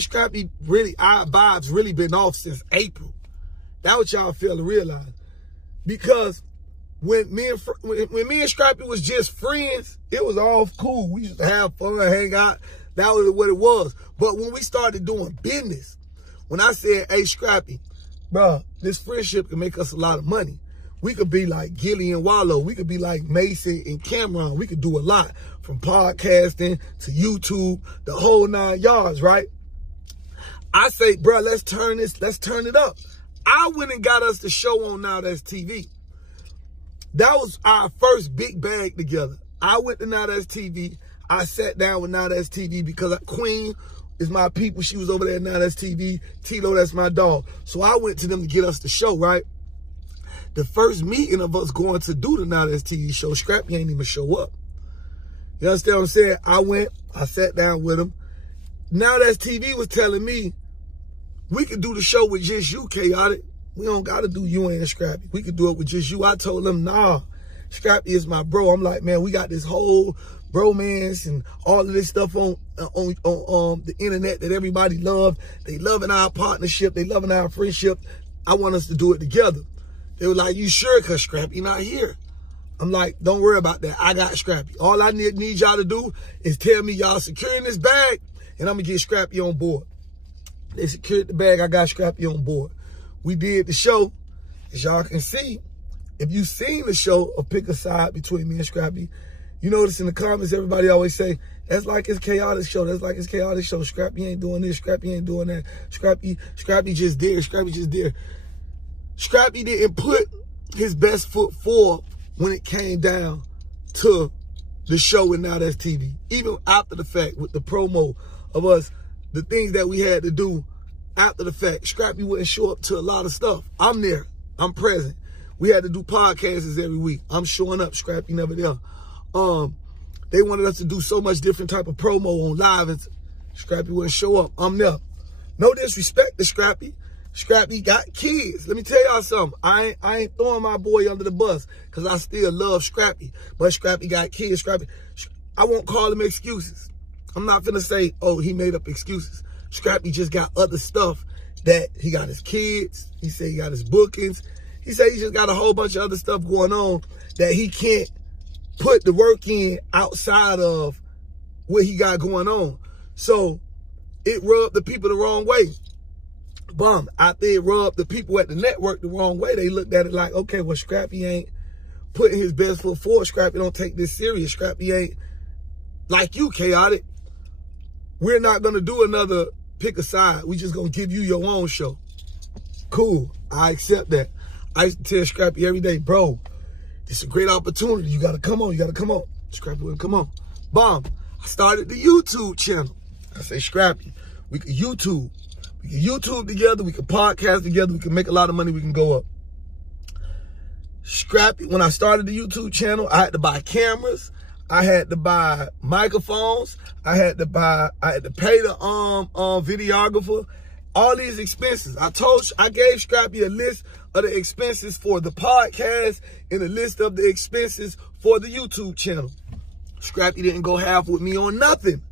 Scrappy, really, our vibes really been off since April. That what y'all fail to realize. Because when me and Scrappy was just friends, it was all cool. We used to have fun, hang out. That was what it was. But when we started doing business, when I said, hey, Scrappy, bro, this friendship can make us a lot of money. We could be like Gilly and Wallow. We could be like Mason and Cameron. We could do a lot, from podcasting to YouTube, the whole 9 yards, right? I say, bro, let's turn it up. I went and got us the show on Now That's TV. That was our first big bag together. I went to Now That's TV. I sat down with Now That's TV because Queen is my people. She was over there at Now That's TV. Tito, that's my dog. So I went to them to get us the show, right? The first meeting of us going to do the Now That's TV show, Scrappy ain't even show up. You understand what I'm saying? I went, I sat down with him. Now That's TV was telling me, we could do the show with just you, Chaotic. We don't got to do you and Scrappy. We could do it with just you. I told them, nah, Scrappy is my bro. I'm like, man, we got this whole bromance and all of this stuff on the internet that everybody love. They loving our partnership. They loving our friendship. I want us to do it together. They were like, you sure? Because Scrappy not here. I'm like, don't worry about that. I got Scrappy. All I need y'all to do is tell me y'all securing this bag, and I'm going to get Scrappy on board. They secured the bag. I got Scrappy on board. We did the show. As y'all can see, if you've seen the show or pick a side between me and Scrappy, you notice in the comments, everybody always say, that's like his chaotic show. That's like his chaotic show. Scrappy ain't doing this. Scrappy ain't doing that. Scrappy just there. Scrappy just there. Scrappy didn't put his best foot forward when it came down to the show and Now That's TV. Even after the fact, with the promo of us, the things that we had to do after the fact, Scrappy wouldn't show up to a lot of stuff. I'm there. I'm present. We had to do podcasts every week. I'm showing up. Scrappy never there. They wanted us to do so much different type of promo on live, and Scrappy wouldn't show up. I'm there. No disrespect to Scrappy. Scrappy got kids. Let me tell y'all something. I ain't throwing my boy under the bus because I still love Scrappy. But Scrappy got kids. Scrappy, I won't call him excuses. I'm not finna say, oh, he made up excuses. Scrappy just got other stuff that he got his kids. He said he got his bookings. He said he just got a whole bunch of other stuff going on that he can't put the work in outside of what he got going on. So it rubbed the people the wrong way. Bum. After it rubbed the people at the network the wrong way, they looked at it like, okay, well, Scrappy ain't putting his best foot forward. Scrappy don't take this serious. Scrappy ain't like you, Chaotic. We're not going to do another pick a side. We just going to give you your own show. Cool. I accept that. I used to tell Scrappy every day, bro, it's a great opportunity. You got to come on. You got to come on. Scrappy wouldn't come on. Bomb. I started the YouTube channel. I say, Scrappy, we can YouTube. We can YouTube together. We can podcast together. We can make a lot of money. We can go up. Scrappy, when I started the YouTube channel, I had to buy cameras. I had to buy microphones. I had to pay the videographer. All these expenses. I gave Scrappy a list of the expenses for the podcast and a list of the expenses for the YouTube channel. Scrappy didn't go half with me on nothing.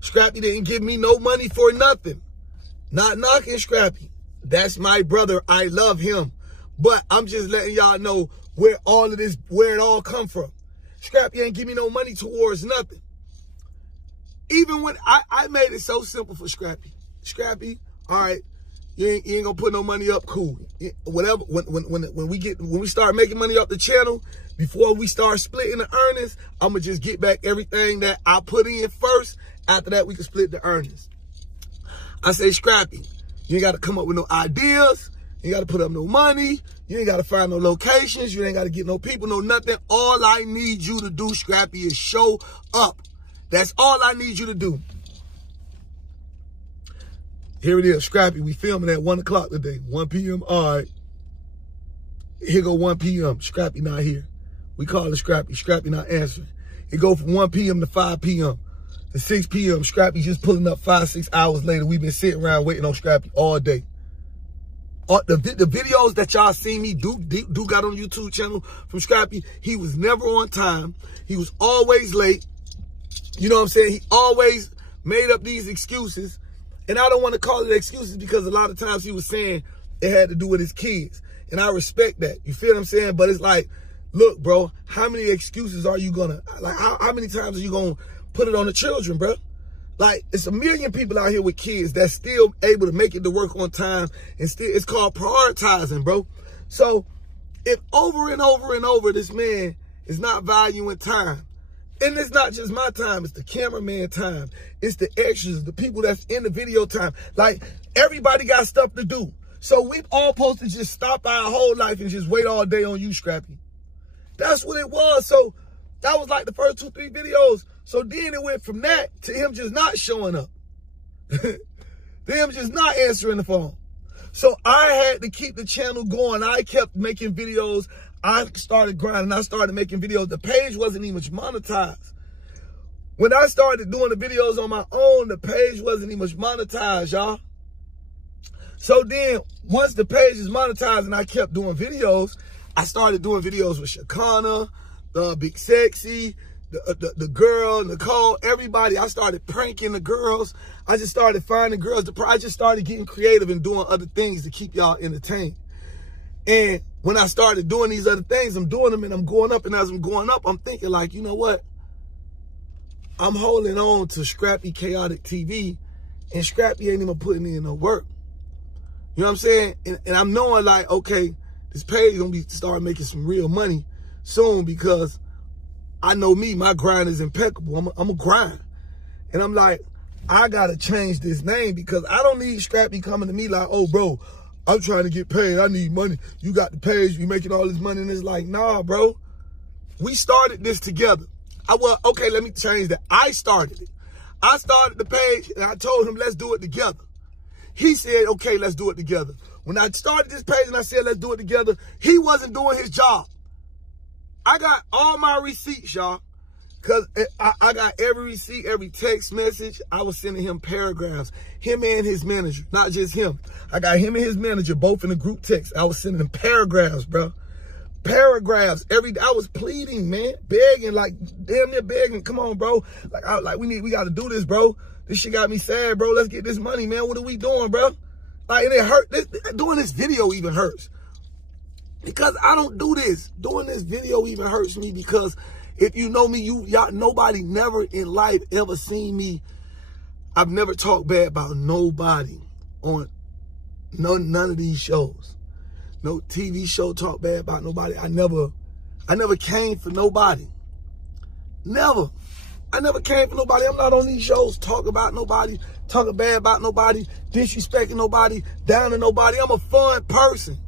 Scrappy didn't give me no money for nothing. Not knocking Scrappy. That's my brother. I love him. But I'm just letting y'all know where it all come from. Scrappy ain't give me no money towards nothing. Even when I made it so simple for Scrappy. Scrappy, all right, you ain't gonna put no money up, cool. Whatever. When we start making money off the channel, before we start splitting the earnings, I'm gonna just get back everything that I put in first. After that, we can split the earnings. I say, Scrappy, you ain't gotta come up with no ideas. You ain't gotta put up no money. You ain't gotta find no locations. You ain't gotta get no people, no nothing. All I need you to do, Scrappy, is show up. That's all I need you to do. Here it is, Scrappy. We filming at 1 o'clock today. 1 p.m. All right. Here go 1 p.m. Scrappy not here. We call it Scrappy. Scrappy not answering. It go from 1 p.m. to 5 p.m. to 6 p.m. Scrappy just pulling up 5-6 hours later. We've been sitting around waiting on Scrappy all day. The videos that y'all seen me do got on the YouTube channel from Scrappy, he was never on time. He was always late. You know what I'm saying? He always made up these excuses. And I don't want to call it excuses because a lot of times he was saying it had to do with his kids. And I respect that. You feel what I'm saying? But it's like, look, bro, how many excuses are you gonna, like, how many times are you gonna put it on the children, bro? Like, it's a million people out here with kids that's still able to make it to work on time, and still, it's called prioritizing, bro. So if over and over and over this man is not valuing time, and it's not just my time, it's the cameraman time, it's the extras, the people that's in the video time. Like, everybody got stuff to do. So we all supposed to just stop our whole life and just wait all day on you, Scrappy. That's what it was. So that was like the first 2-3 videos. So then it went from that to him just not showing up. To him just not answering the phone. So I had to keep the channel going. I kept making videos. I started grinding. I started making videos. The page wasn't even monetized. When I started doing the videos on my own, the page wasn't even monetized, y'all. So then, once the page is monetized and I kept doing videos, I started doing videos with Shakana, Big Sexy, the girl, Nicole, everybody. I started pranking the girls. I just started finding girls. I just started getting creative and doing other things to keep y'all entertained. And when I started doing these other things, I'm doing them and I'm going up. And as I'm going up, I'm thinking like, you know what? I'm holding on to Scrappy Chaotic TV, and Scrappy ain't even putting in no work. You know what I'm saying? And I'm knowing like, okay, this page gonna be start making some real money soon, because I know me, my grind is impeccable. I'm a grind. And I'm like, I gotta change this name, because I don't need Scrappy coming to me like, oh bro, I'm trying to get paid, I need money. You got the page, you making all this money. And it's like, nah, bro. We started this together. Okay, let me change that. I started it. I started the page and I told him, let's do it together. He said, okay, let's do it together. When I started this page and I said, let's do it together, he wasn't doing his job. I got all my receipts, y'all, because I got every receipt, every text message. I was sending him paragraphs, him and his manager, not just him. I got him and his manager both in the group text. I was sending them paragraphs, bro. Paragraphs every day. I was pleading, man, begging, like damn near begging. Come on, bro. We got to do this, bro. This shit got me sad, bro. Let's get this money, man. What are we doing, bro? Like, and it hurt. Doing this video even hurts, because I don't do this. Doing this video even hurts me, because if you know me, y'all, nobody never in life ever seen me. I've never talked bad about nobody on none of these shows. No TV show talk bad about nobody. I never came for nobody. Never. I never came for nobody. I'm not on these shows talking bad about nobody, disrespecting nobody, down to nobody. I'm a fun person.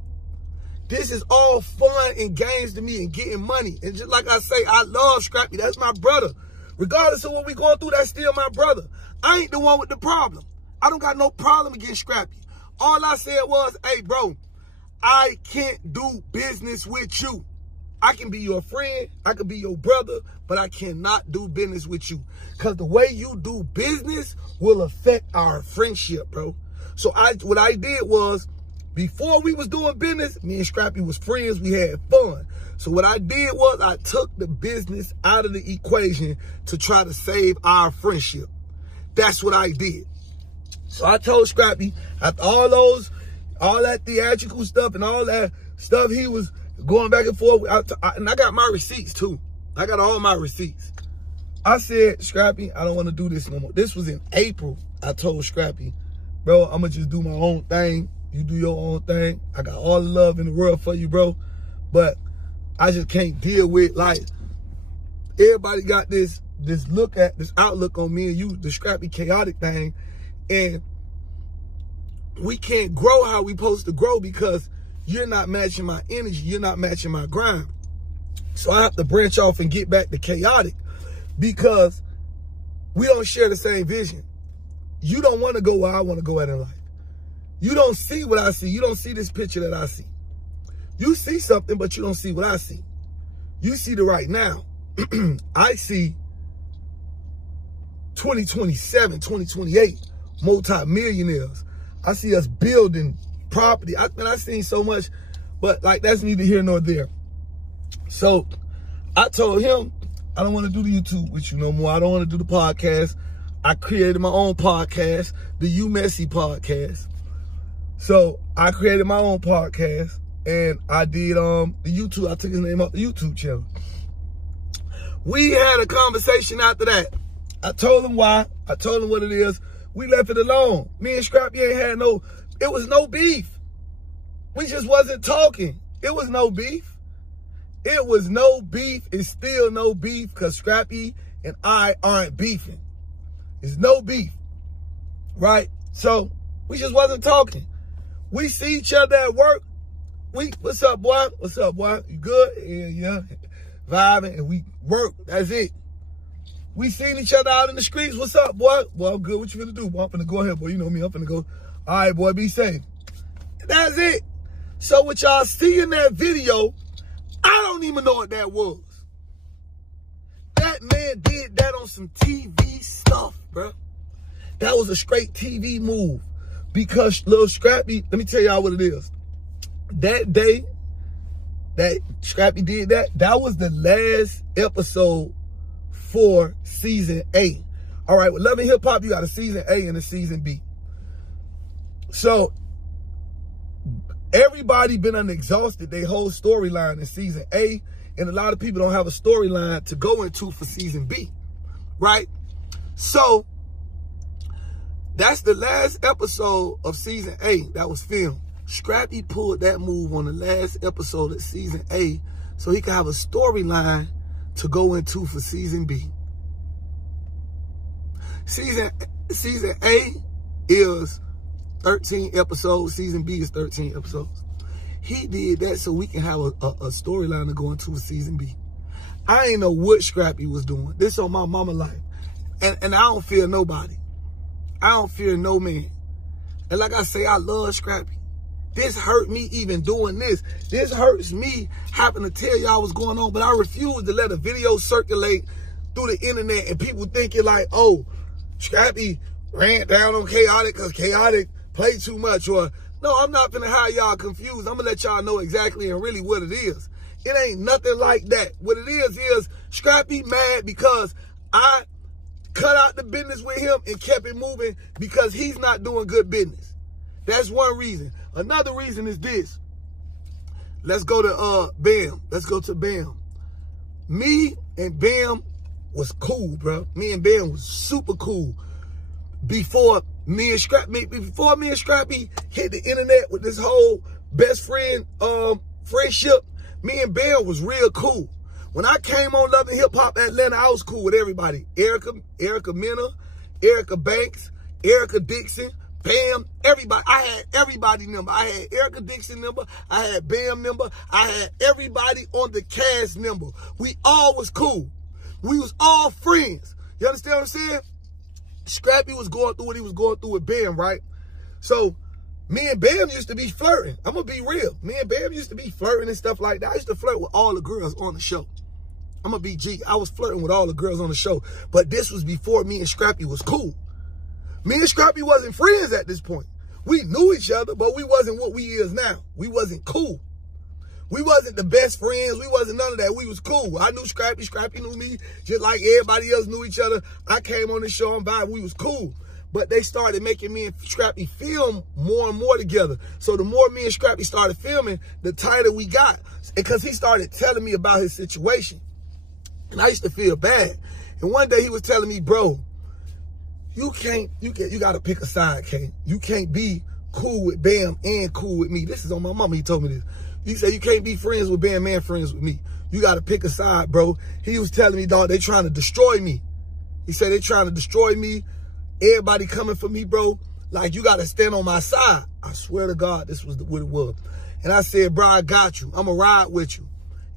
This is all fun and games to me and getting money. And just like I say, I love Scrappy. That's my brother. Regardless of what we going through, that's still my brother. I ain't the one with the problem. I don't got no problem against Scrappy. All I said was, hey, bro, I can't do business with you. I can be your friend, I can be your brother, but I cannot do business with you, because the way you do business will affect our friendship, bro. So what I did was, before we was doing business, me and Scrappy was friends, we had fun. So what I did was, I took the business out of the equation to try to save our friendship. That's what I did. So I told Scrappy, after all that theatrical stuff and all that stuff he was going back and forth, and I got my receipts too. I got all my receipts. I said, Scrappy, I don't want to do this no more. This was in April. I told Scrappy, bro, I'm going to just do my own thing. You do your own thing. I got all the love in the world for you, bro. But I just can't deal with, like, everybody got this outlook on me and you, the Scrappy Chaotic thing. And we can't grow how we supposed to grow, because you're not matching my energy. You're not matching my grind. So I have to branch off and get back to Chaotic, because we don't share the same vision. You don't want to go where I want to go at in life. You don't see what I see. You don't see this picture that I see. You see something, but you don't see what I see. You see the right now. I see 2027, 2028, multi-millionaires. I see us building property. I seen so much, but like, that's neither here nor there. So I told him, I don't want to do the YouTube with you no more. I don't want to do the podcast. I created my own podcast, the You Messy podcast. So I created my own podcast, and I did the YouTube. I took his name off the YouTube channel. We had a conversation after that. I told him why. I told him what it is. We left it alone. Me and Scrappy ain't had it was no beef. We just wasn't talking. It was no beef. It was no beef. It's still no beef because Scrappy and I aren't beefing. It's no beef, right? So we just wasn't talking. We see each other at work. What's up, boy? What's up, boy? You good? Yeah. Vibing, and we work. That's it. We seen each other out in the streets. What's up, boy? Boy, I'm good. What you finna do? Boy, I'm finna go ahead, boy. You know me. I'm finna go. All right, boy, be safe. That's it. So what y'all see in that video, I don't even know what that was. That man did that on some TV stuff, bro. That was a straight TV move. Because little Scrappy, let me tell y'all what it is. That day that Scrappy did that was the last episode for season A. All right, with Love and Hip Hop, you got a season A and a season B. So everybody been unexhausted their whole storyline in season A, and a lot of people don't have a storyline to go into for season B, right? So that's the last episode of season A that was filmed. Scrappy pulled that move on the last episode of season A so he could have a storyline to go into for season B. Season A is 13 episodes. Season B is 13 episodes. He did that so we can have a storyline to go into for season B. I ain't know what Scrappy was doing. This on my mama life. And I don't fear nobody. I don't fear no man. And like I say, I love Scrappy. This hurt me even doing this. This hurts me having to tell y'all what's going on, but I refuse to let a video circulate through the internet and people thinking like, oh, Scrappy ran down on Chaotic because Chaotic played too much. Or, no, I'm not finna have y'all confused. I'm gonna let y'all know exactly and really what it is. It ain't nothing like that. What it is Scrappy mad because I cut out the business with him and kept it moving because he's not doing good business. That's one reason. Another reason is this. Let's go to Bam. Let's go to Bam. Me and Bam was cool, bro. Me and Bam was super cool before me and Scrappy hit the internet with this whole best friend friendship. Me and Bam was real cool. When I came on Love and Hip Hop Atlanta, I was cool with everybody. Erica Mena, Erica Banks, Erica Dixon, Bam, everybody. I had everybody number. I had Erica Dixon number. I had Bam number. I had everybody on the cast number. We all was cool. We was all friends. You understand what I'm saying? Scrappy was going through what he was going through with Bam, right? So me and Bam used to be flirting. I'm going to be real. Me and Bam used to be flirting and stuff like that. I used to flirt with all the girls on the show. I'm going to be G. I was flirting with all the girls on the show. But this was before me and Scrappy was cool. Me and Scrappy wasn't friends at this point. We knew each other, but we wasn't what we is now. We wasn't cool. We wasn't the best friends. We wasn't none of that. We was cool. I knew Scrappy. Scrappy knew me. Just like everybody else knew each other. I came on the show and vibe. We was cool. But they started making me and Scrappy film more and more together. So the more me and Scrappy started filming, the tighter we got. Because he started telling me about his situation. And I used to feel bad. And one day he was telling me, bro, you got to pick a side, Kane. You can't be cool with Bam and cool with me. This is on my mama. He told me this. He said, you can't be friends with Bam and friends with me. You got to pick a side, bro. He was telling me, dog, they trying to destroy me. He said, they trying to destroy me. Everybody coming for me, bro. Like, you got to stand on my side. I swear to God, this was what it was. And I said, bro, I got you. I'm going to ride with you.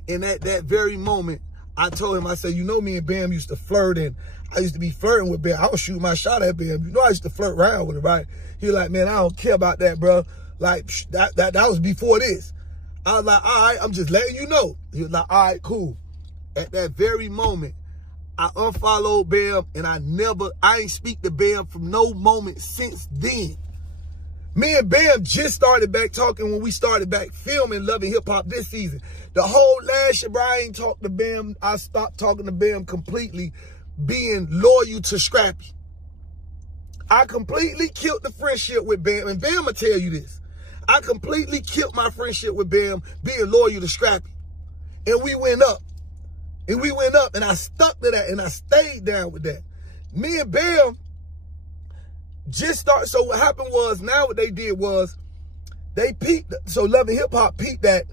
And at that very moment, I told him, I said, you know, me and Bam used to flirt, and I used to be flirting with Bam. I would shoot my shot at Bam. You know, I used to flirt around with him, right? He was like, man, I don't care about that, bro. Like, that was before this. I was like, all right, I'm just letting you know. He was like, all right, cool. At that very moment, I unfollowed Bam, and I ain't speak to Bam from no moment since then. Me and Bam just started back talking when we started back filming Love and Hip Hop this season. The whole last year, bro, I ain't talked to Bam. I stopped talking to Bam completely, being loyal to Scrappy. I completely killed the friendship with Bam, and Bam will tell you this. I completely killed my friendship with Bam being loyal to Scrappy. And we went up. And we went up, and I stuck to that, and I stayed down with that. Me and Bam just started. So what happened was, now what they did was, they peeped. So Love and Hip Hop peeped that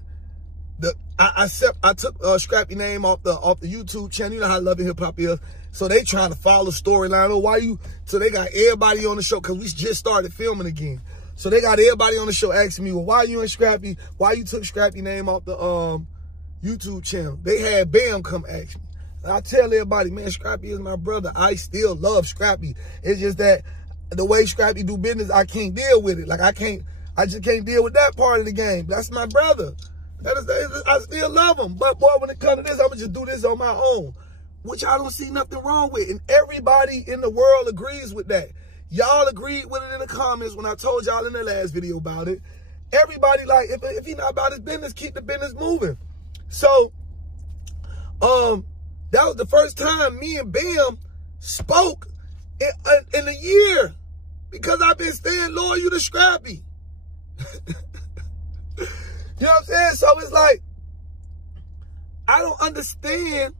I took Scrappy name off the YouTube channel. You know how Love and Hip Hop is. So they trying to follow the storyline. Oh, why you? So they got everybody on the show because we just started filming again. So they got everybody on the show asking me, well, why you and Scrappy? Why you took Scrappy name off the YouTube channel? They had Bam come ask me. And I tell everybody, man, Scrappy is my brother. I still love Scrappy. It's just that the way Scrappy do business, I can't deal with it. Like I just can't deal with that part of the game. That's my brother. I still love him. But boy, when it comes to this, I'm gonna just do this on my own, which I don't see nothing wrong with. And everybody in the world agrees with that. Y'all agreed with it in the comments when I told y'all in the last video about it. Everybody like, if he not about his business, keep the business moving. So, that was the first time me and Bam spoke in a year, because I've been staying loyal to Scrappy. You know what I'm saying? So it's like, I don't understand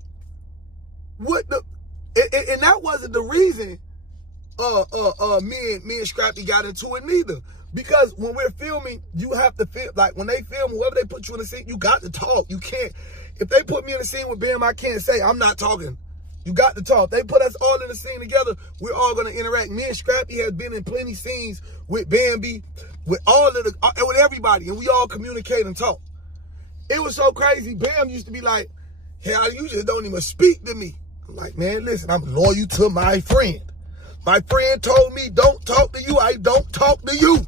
what and that wasn't the reason me and Scrappy got into it neither. Because when we're filming, you have to film, like when they film, whoever they put you in the scene, you got to talk. You can't, if they put me in the scene with Bam, I can't say, I'm not talking. You got to talk. They put us all in the scene together, we're all going to interact. Me and Scrappy has been in plenty scenes with Bambi, with with everybody, and we all communicate and talk. It was so crazy. Bam used to be like, hell, you just don't even speak to me. I'm like, man, listen, I'm loyal to my friend. My friend told me, don't talk to you. I don't talk to you.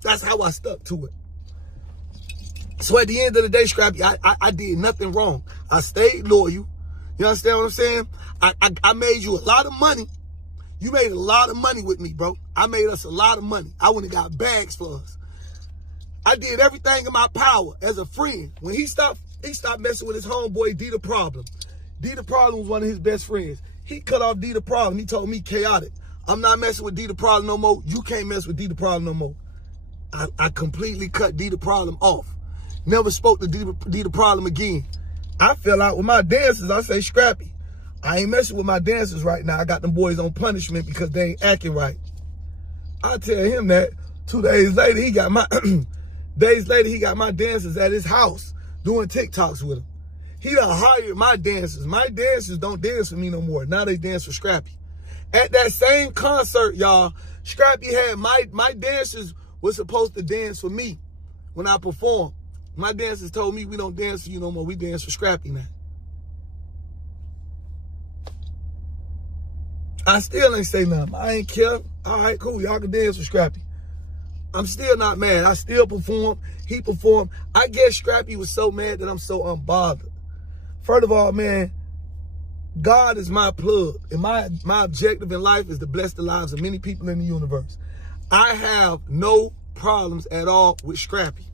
That's how I stuck to it. So at the end of the day, Scrappy, I did nothing wrong. I stayed loyal. You understand what I'm saying? I made you a lot of money. You made a lot of money with me, bro. I made us a lot of money. I went and got bags for us. I did everything in my power as a friend. When he stopped messing with his homeboy, D the Problem. D the Problem was one of his best friends. He cut off D the Problem. He told me, chaotic, I'm not messing with D the Problem no more. You can't mess with D the Problem no more. I completely cut D the Problem off. Never spoke to D the Problem again. I fell out with my dancers. I say, Scrappy, I ain't messing with my dancers right now. I got them boys on punishment because they ain't acting right. I tell him that. 2 days later, he got my dancers at his house doing TikToks with him. He done hired my dancers. My dancers don't dance for me no more. Now they dance for Scrappy. At that same concert, y'all, Scrappy had my dancers was supposed to dance for me when I performed. My dancers told me, we don't dance for you no more. We dance for Scrappy now. I still ain't say nothing. I ain't care. All right, cool. Y'all can dance for Scrappy. I'm still not mad. I still perform. He performed. I guess Scrappy was so mad that I'm so unbothered. First of all, man, God is my plug. And my objective in life is to bless the lives of many people in the universe. I have no problems at all with Scrappy.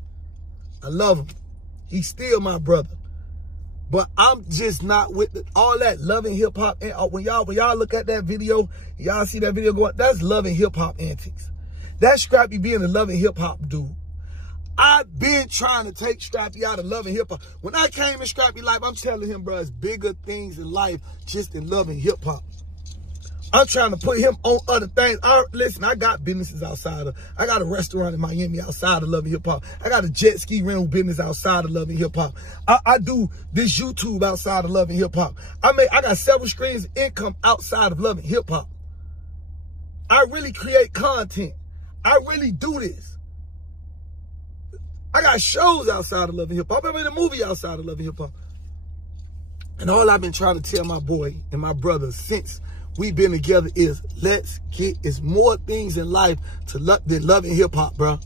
I love him. He's still my brother. But I'm just not with all that Love and Hip Hop. And when y'all look at that video, y'all see that video going, that's Love and Hip Hop antics. That's Scrappy being a Love and Hip Hop dude. I've been trying to take Scrappy out of Love and Hip Hop. When I came in Scrappy life, I'm telling him, bro, it's bigger things in life just in Love and Hip Hop. I'm trying to put him on other things. Listen, I got businesses outside of, I got a restaurant in Miami outside of Love and Hip Hop. I got a jet ski rental business outside of Love and Hip Hop. I do this YouTube outside of Love and Hip Hop. I got several streams of income outside of Love and Hip Hop. I really create content. I really do this. I got shows outside of Love and Hip Hop. I'm in a movie outside of Love and Hip Hop. And all I've been trying to tell my boy and my brother since we've been together is let's get, it's more things in life than Love and Hip Hop, bro.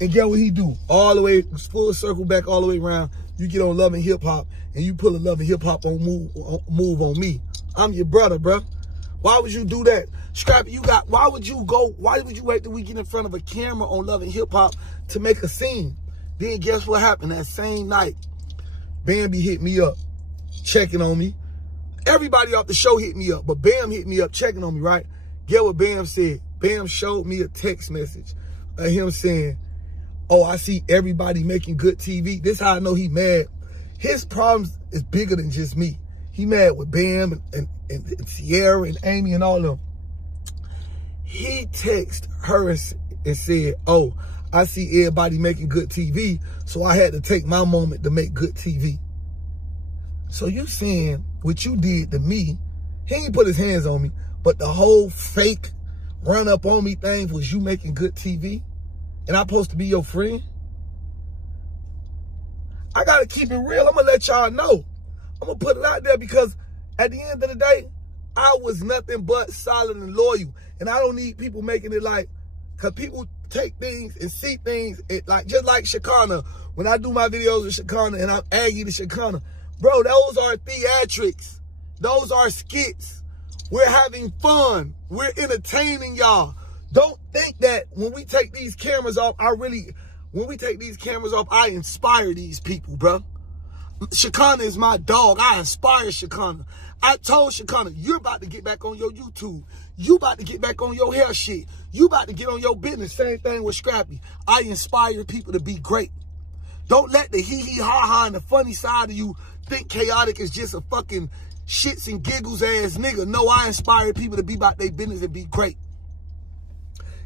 And get what he do? All the way, full circle back all the way around. You get on Love and Hip Hop and you pull a Love and Hip Hop on move on me. I'm your brother, bro. Why would you do that? Scrappy, why would you wait till we get in front of a camera on Love and Hip Hop to make a scene? Then guess what happened? That same night, Bambi hit me up, checking on me. Everybody off the show hit me up, but Bam hit me up checking on me, right? Get what Bam said. Bam showed me a text message of him saying, oh, I see everybody making good TV. This how I know he mad. His problems is bigger than just me. He mad with Bam and Sierra and Amy and all of them. He texted her and said, oh, I see everybody making good TV, so I had to take my moment to make good TV. So you saying what you did to me, he ain't put his hands on me, but the whole fake run up on me thing was you making good TV? And I'm supposed to be your friend? I gotta keep it real. I'm gonna let y'all know. I'm gonna put it out there because at the end of the day, I was nothing but solid and loyal. And I don't need people making it like, cause people take things and see things, like just like Shekinah. When I do my videos with Shekinah and I'm Aggie to Shekinah, bro, those are theatrics. Those are skits. We're having fun. We're entertaining y'all. Don't think that when we take these cameras off, I inspire these people, bro. Shekinah is my dog. I inspire Shekinah. I told Shekinah, you're about to get back on your YouTube. You about to get back on your hair shit. You about to get on your business. Same thing with Scappy. I inspire people to be great. Don't let the hee-hee-ha-ha and the funny side of you think Chaotic is just a fucking shits and giggles ass nigga. No, I inspire people to be about their business and be great.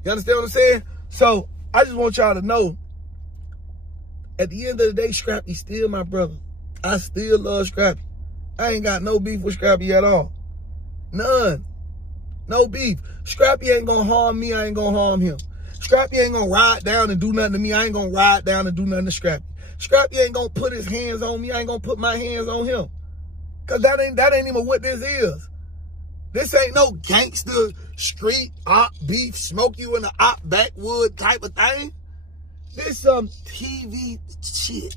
You understand what I'm saying? So, I just want y'all to know, at the end of the day, Scrappy still my brother. I still love Scrappy. I ain't got no beef with Scrappy at all. None. No beef. Scrappy ain't gonna harm me. I ain't gonna harm him. Scrappy ain't gonna ride down and do nothing to me. I ain't gonna ride down and do nothing to Scrappy. Scrappy ain't gonna put his hands on me. I ain't gonna put my hands on him. Cause that ain't even what this is. This ain't no gangster street op beef, smoke you in the op backwood type of thing. This some TV shit.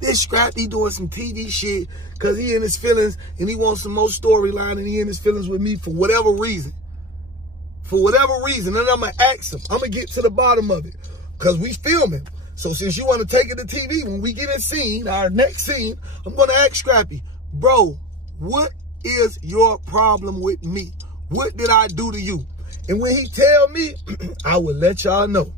This Scrappy doing some TV shit because he in his feelings and he wants some more storyline and he in his feelings with me for whatever reason. For whatever reason. And I'm going to ask him. I'm going to get to the bottom of it because we filming. So since you want to take it to TV, when we get in scene, our next scene, I'm going to ask Scrappy, bro, what is your problem with me? What did I do to you? And when he tell me, I will let y'all know.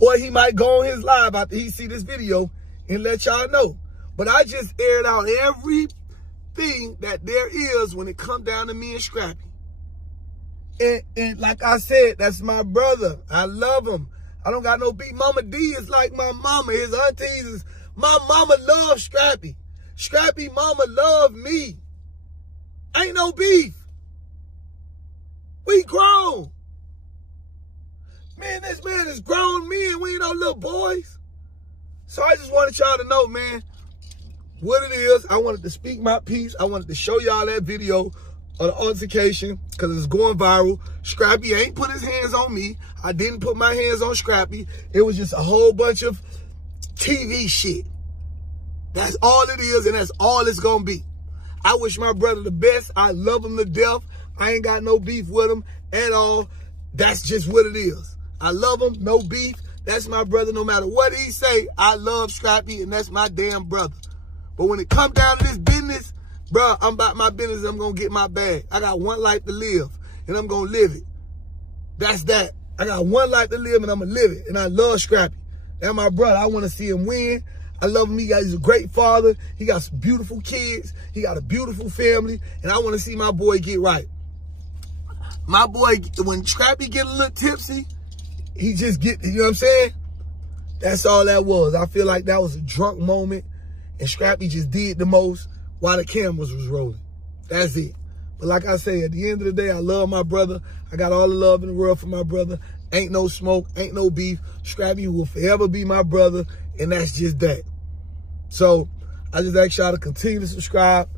Or he might go on his live after he see this video and let y'all know. But I just aired out everything that there is when it come down to me and Scrappy. And like I said, that's my brother. I love him. I don't got no beef. Mama D is like my mama. His aunties is, my mama loves Scrappy. Scrappy mama love me. Ain't no beef. We grown. Man, this man is grown men. We ain't no little boys. So I just wanted y'all to know, man, what it is. I wanted to speak my piece. I wanted to show y'all that video of the altercation because it's going viral. Scrappy ain't put his hands on me. I didn't put my hands on Scrappy. It was just a whole bunch of TV shit. That's all it is, and that's all it's going to be. I wish my brother the best. I love him to death. I ain't got no beef with him at all. That's just what it is. I love him, no beef. That's my brother. No matter what he say, I love Scrappy, and that's my damn brother. But when it come down to this business, bro, I'm about my business. I'm going to get my bag. I got one life to live, and I'm going to live it. That's that. I got one life to live, and I'm going to live it. And I love Scrappy. That's my brother. I want to see him win. I love him. He's a great father. He got some beautiful kids. He got a beautiful family, and I want to see my boy get right. My boy, when Scrappy get a little tipsy, he just get, you know what I'm saying? That's all that was. I feel like that was a drunk moment, and Scrappy just did the most while the cameras was rolling. That's it. But like I say, at the end of the day, I love my brother. I got all the love in the world for my brother. Ain't no smoke, ain't no beef. Scrappy will forever be my brother, and that's just that. So I just ask y'all to continue to subscribe,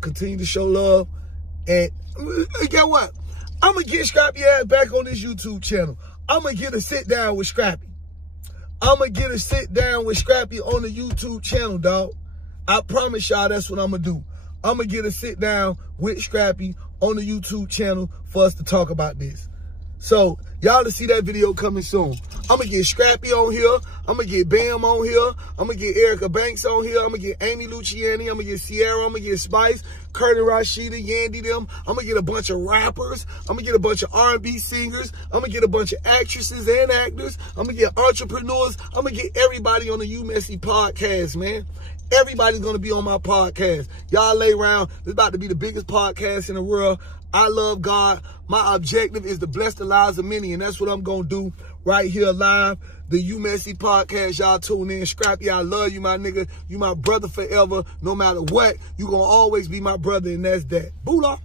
continue to show love, and get what? I'm going to get Scrappy ass back on this YouTube channel. I'm going to get a sit down with Scrappy. I'm going to get a sit down with Scrappy on the YouTube channel, dog. I promise y'all that's what I'm going to do. I'm going to get a sit down with Scrappy on the YouTube channel for us to talk about this. So, y'all to see that video coming soon. I'm going to get Scrappy on here. I'm going to get Bam on here. I'm going to get Erica Banks on here. I'm going to get Amy Luciani. I'm going to get Sierra. I'm going to get Spice, Curtis Rashida, Yandy them. I'm going to get a bunch of rappers. I'm going to get a bunch of R&B singers. I'm going to get a bunch of actresses and actors. I'm going to get entrepreneurs. I'm going to get everybody on the You Messy podcast, man. Everybody's going to be on my podcast. Y'all lay around. This is about to be the biggest podcast in the world. I love God. My objective is to bless the lives of many, and that's what I'm going to do right here live. The You Messy podcast. Y'all tune in. Scrappy, I love you, my nigga. You my brother forever. No matter what, you going to always be my brother, and that's that. Boolah.